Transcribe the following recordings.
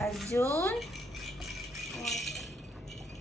Arjun.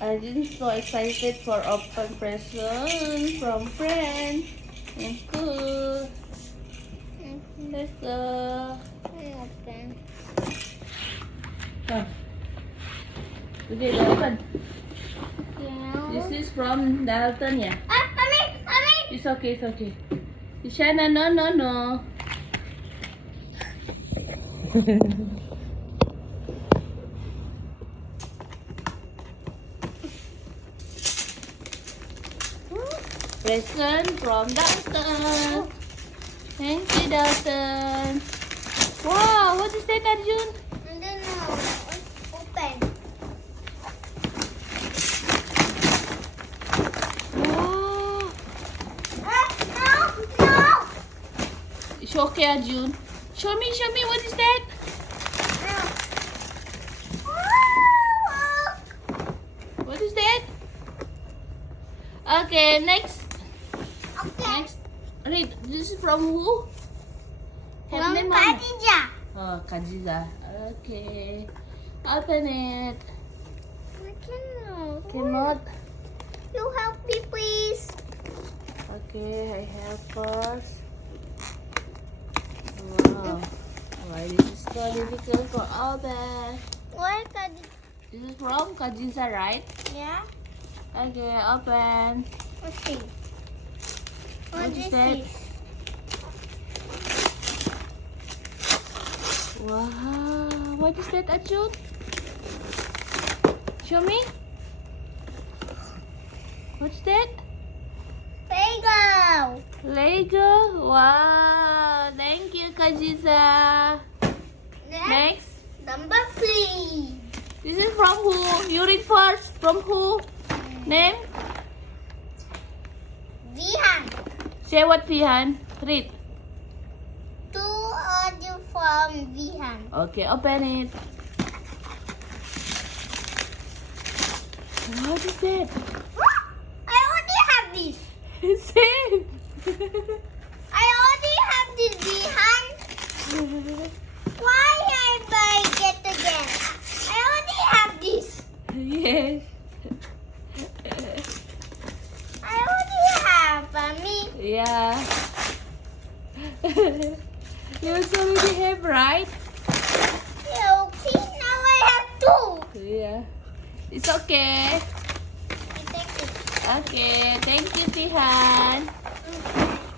Arjun is so excited for open present from friend in school. Let's go. Open. Come. Okay, open. Yeah. This is from Dalton, yeah. Mommy. It's okay, it's okay. Ishana, no. Present from Dalton. Thank you, Dalton. Wow, what is that, Arjun? I don't know. Open. Wow. No. It's okay, Arjun. Show me, what is that? What is that? Okay, next. Okay. Next. Read. This is from who? Have From name, Mama? Khadija. Oh, Kajiza. Okay. Open it. I cannot. Cannot. You help me, please. Okay, I have first. Wow. Why this is so difficult for open? Why Khadija? This is from Kajiza, right? Yeah. Okay, open. Let's see. What is this that? is? Wow. What is that, Arjun? Show me. What's that? Lego. Lego. Wow. Thank you, Kajiza. Next. Number 3. This is from who? You read first. From who? Name? Vihan. Say what, Fihan? Read. 2 audio from Vihan. Okay, open it. What is that? I already have this. Same. I already have this Vihan. Why I buy it again? I already have this. Yes. I already have me. Yeah. You also already have, right? Okay, now I have 2. Yeah. It's okay. Okay, thank you, Tihan.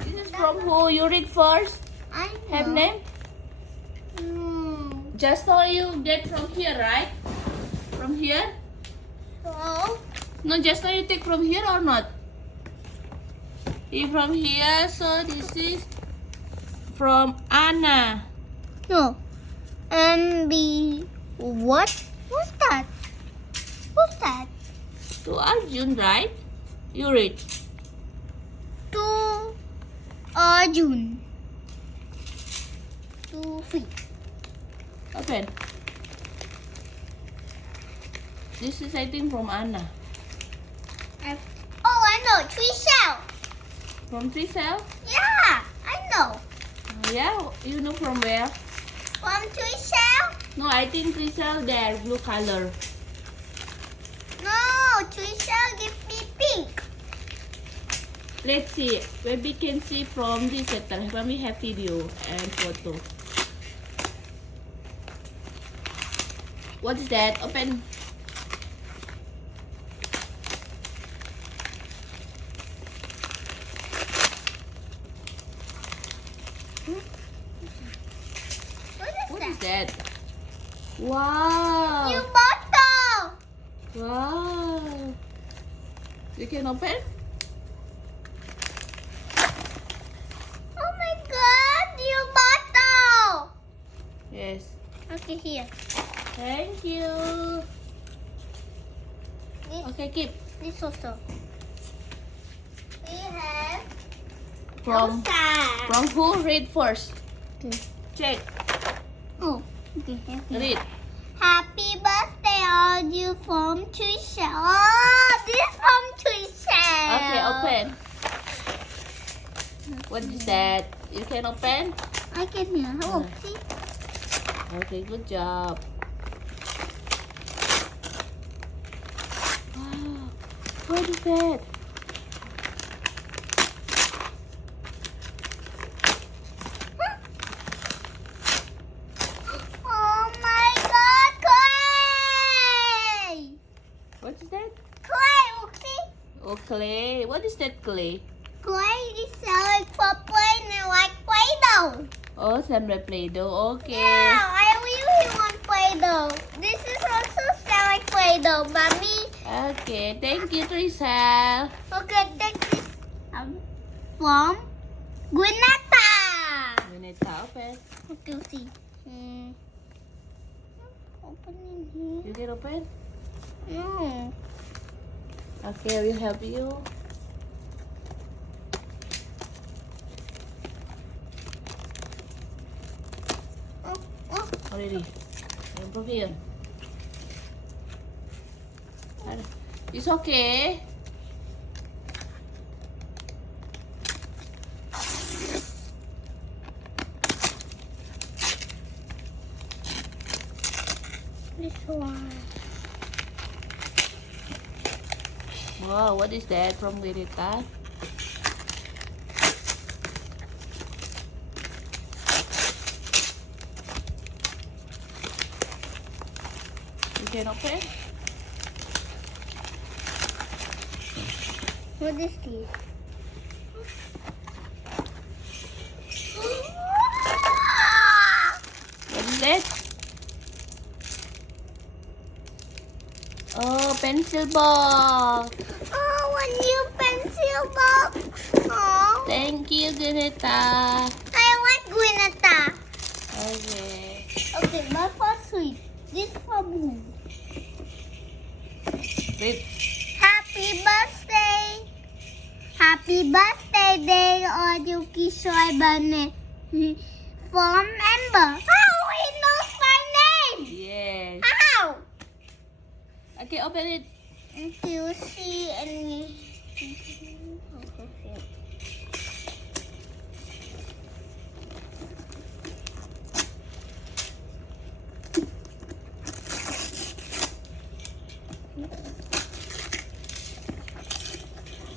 This is from who? You read first. I Have name? Just so you get from here, right? From here? So, No, just so you take from here or not? If from here, so this is from Anna. no. And the what? What's that? What's that? To Arjun, right? You read. To Arjun. To feet. Open. This is, I think, from Anna. Oh, I know. 3 shell. From Trisel? Yeah, I know. Yeah, you know from where? From 3 shell? No, I think Trisel there, blue color. No, 3 shell give me pink. Let's see. Maybe can see from this letter. When we have video and photo. What is that? Open. What is that? Wow. New bottle. Wow. You can open? Oh my god, new bottle. Yes. Okay, here. Thank you. This, Okay, keep. this also. We have From Elsa. from who? Read first. Okay. Check. Oh, okay. Read. Happy birthday, all you from Trisha. Oh, this from Trisha. Okay, open. What is that? You can open? I can hear. Oh, see? Okay, good job. What is that? Oh my God, clay! What is that? Clay, Oopsie. Oh, clay. What is that clay? Clay is like for playing like Play-Doh. Oh, some Play-Doh. Okay. Yeah, I really want Play-Doh. This is also sound like Play-Doh, Mommy. Okay. Thank you, Teresa. Okay, take this from Gwynetta. We need to open. Okay, see. Open in here. You can open? No. Okay, I will help you. Oh. Already. From here. It's okay. This one. Wow, what is that from America? You can open? What is this? What is that? Oh, pencil box. Oh, a new pencil box. Oh, Thank you, Ganeta. I want Gwynetta. Okay. Okay, my first sweet. This from who? Wait. Happy birthday. Happy birthday, day on Yuki Soy Bunny. From Amber. Oh, he knows my name. Yes. How? Okay, open it. You see and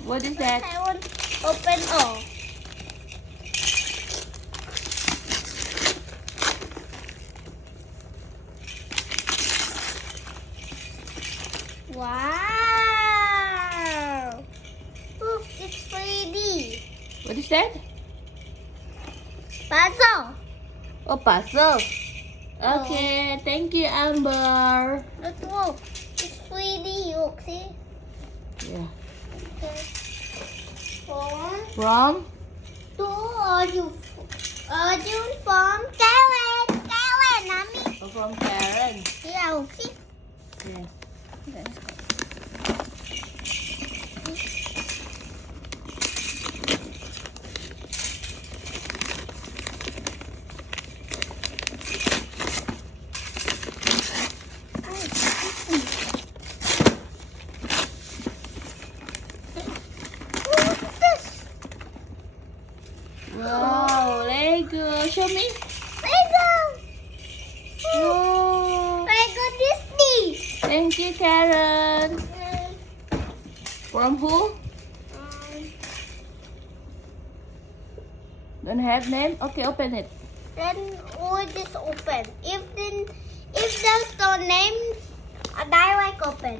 What is that? I want open all. Wow! Look, it's 3D. What is that? Puzzle. Oh, puzzle. Okay, thank you, Amber. Look, it's 3D. Look, see? Yeah. Okay. From From? to Arjun. Arjun from Karen. Karen, Mommy. Oh, from Karen. Yeah, look, see? Yes. What's this? Wow, Lego. Show me. Lego. Wow. Lego Disney. Thank you, Karen. From who? Don't have name? Okay, open it. Then we'll just open. If there's no names, a direct open.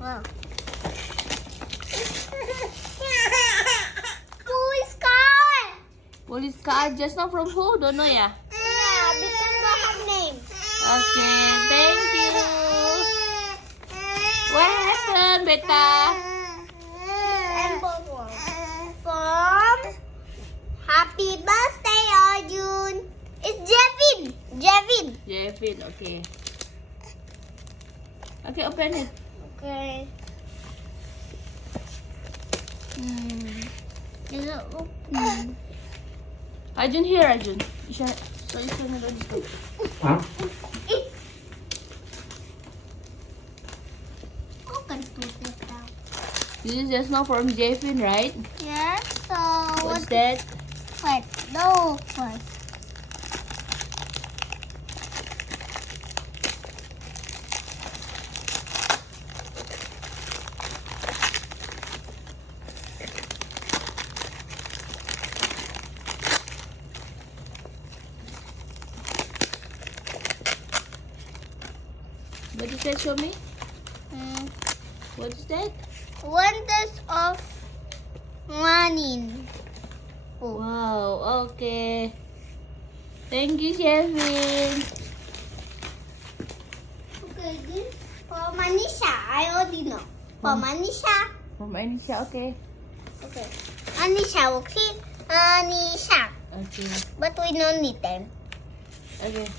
Wow. Police car. Police car just now from who? Don't know, yeah? Yeah, because they have names. Okay, thank you. What happened, Beta? And both one. From Happy Birthday, Arjun. It's Jevin. Jevin. Jevin, okay. Okay, open it. Okay. Is it open? Arjun here, Arjun. So you show me this one. Who can put it down? This is just now from Jevin, right? Yes, so What's that? Wait, no first. What is that? Show me. Mm. What is that? Wonders of running. Oh. Wow. Okay. Thank you, Kevin. Okay, this for Manisha. I already know. For Manisha. From Anisha. Okay. Okay. Anisha, okay? Anisha. Okay. But we don't need them. Okay.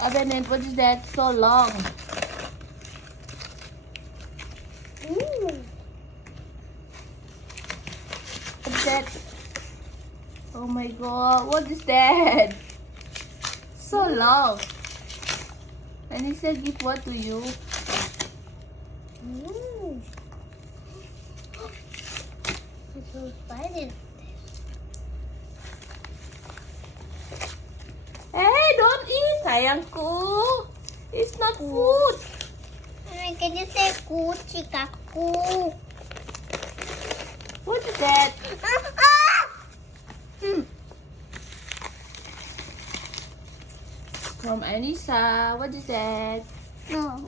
Abandoned. What is that? So long. Ooh. What's that? Oh my god. What is that? So long. Anisha, give what to you? Ooh. It's so spicy. Hey, don't eat, sayangku. It's not food. Can you say kuchi kaku? What is that? From Anisha. What is that? No.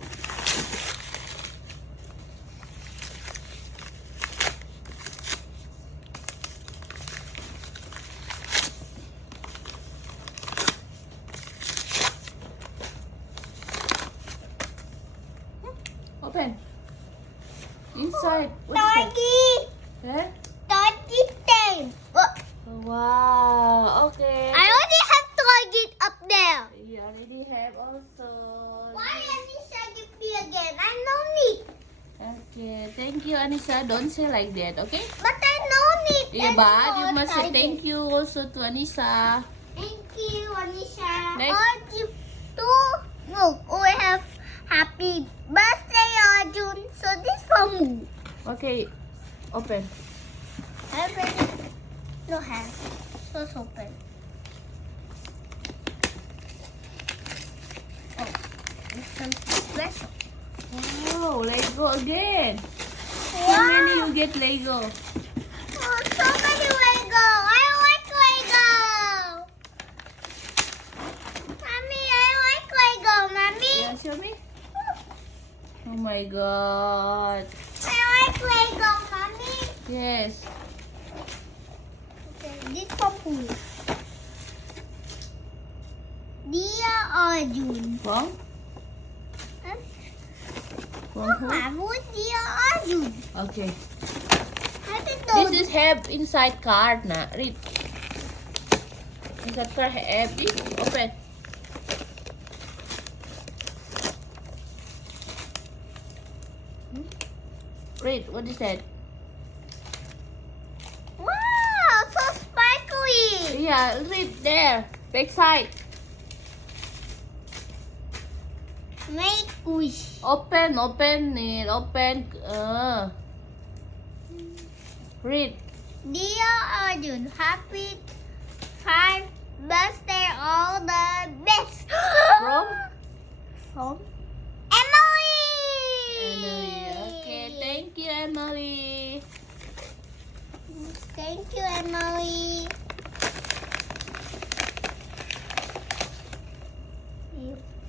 Open. Inside. What is that? Doggy. Eh? Doggy thing. Oh, Wow. Okay. I already have doggy up there. You already have also. Why Anisha give me again? I don't need. Okay. Thank you, Anisha. Don't say like that. Okay? But I don't need. Yeah, but you anymore must say doggy. thank you also to Anisha. Thank you, Anisha. Next. Arjun. Two. Look, we have happy birthday, Arjun. So this for me. Okay. Open. Everybody. No hands. So it's open. Oh, it's something special. Wow. Lego again. How many you get Lego? Oh, so many Lego. I like Lego. Mommy, I like Lego, Mommy. Yeah, show me. Oh my god. I like Lego, Mommy. Yes. Okay, this for who? Dear Arjun. From? Huh? From who? Mama, dear Arjun. Okay. Happy This birthday. is have inside card na. Read. Inside card have this. Open. Read. What is that? Wow, so sparkly. Yeah, read there. Back side. Make wish. Open it. Open. Read. Dear Arjun, happy 5th birthday, all the best. From? From Emily. Emily. Okay, thank you, Emily. Thank you, Emily.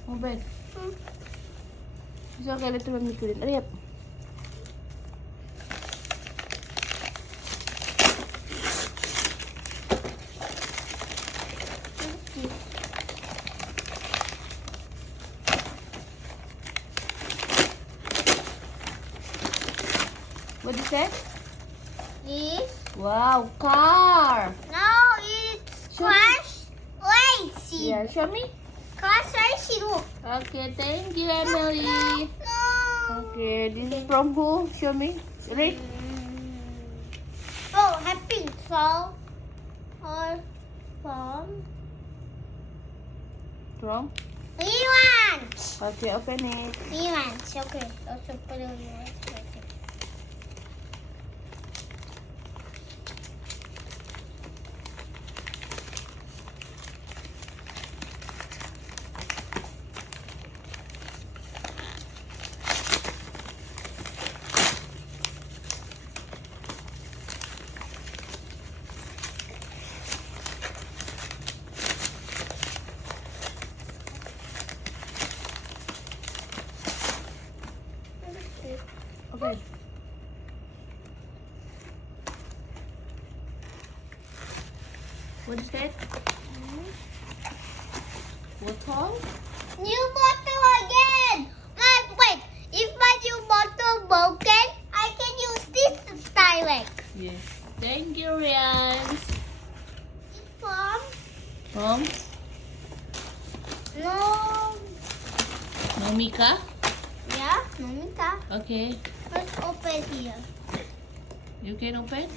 Open. It's okay, let me mikurin. Hurry up. What is that? This? Wow, car. No, it's Show me. Crash Racing. Yeah, show me. Crash Racing. Look. Okay, thank you, Emily. No. Okay, this is from who? Show me. Read. Oh, happy so or from From? Relaunch. Okay, open it. Relaunch. Okay, also put it on. What is that? Bottle? New bottle again. Wait. If my new bottle broken, I can use this stylet. Yes. Thank you, Ryan. It's from From no. Momika. Yeah, Momika. Okay. Let's open here. You can open.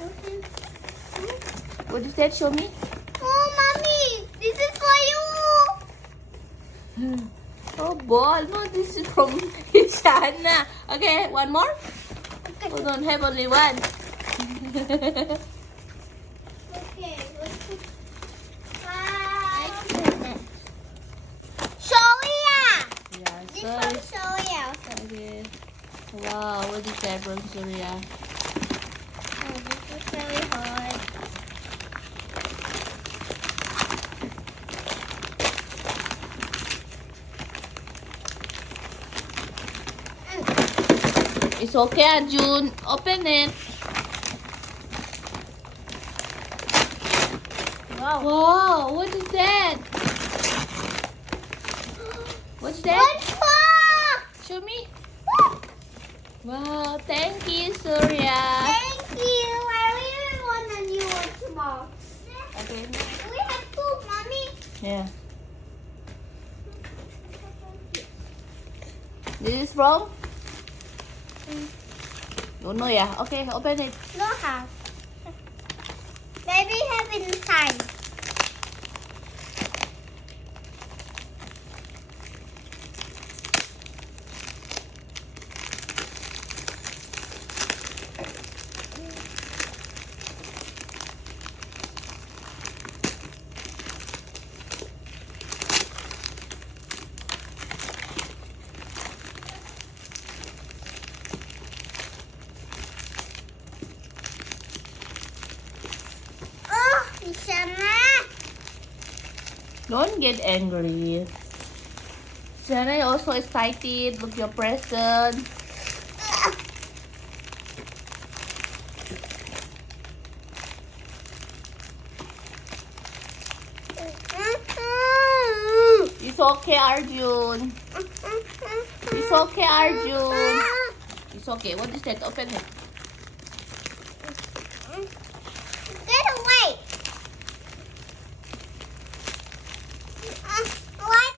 Okay. What is that? Show me. Oh, mommy, this is for you. Oh, ball. No, this is from Shana. Okay, one more. Okay. We don't have only one. Okay. Soya. Yeah, This so from Soya. okay. Wow, what is that from Surya? Oh, this is very hard. It's okay, Arjun. Open it. Wow. Wow, what is that? What's that? SpongeBob. Show me. Wow, thank you, Surya. Thank you. I really want a new SpongeBob. Okay. We have two, mommy. Yeah. This is from? Don't know, yeah. Okay, open it. No have. Maybe have inside. Oh, Shana. Don't get angry. Shana is also excited with your present. It's okay, Arjun. It's okay, Arjun. It's okay. What is that? Open it.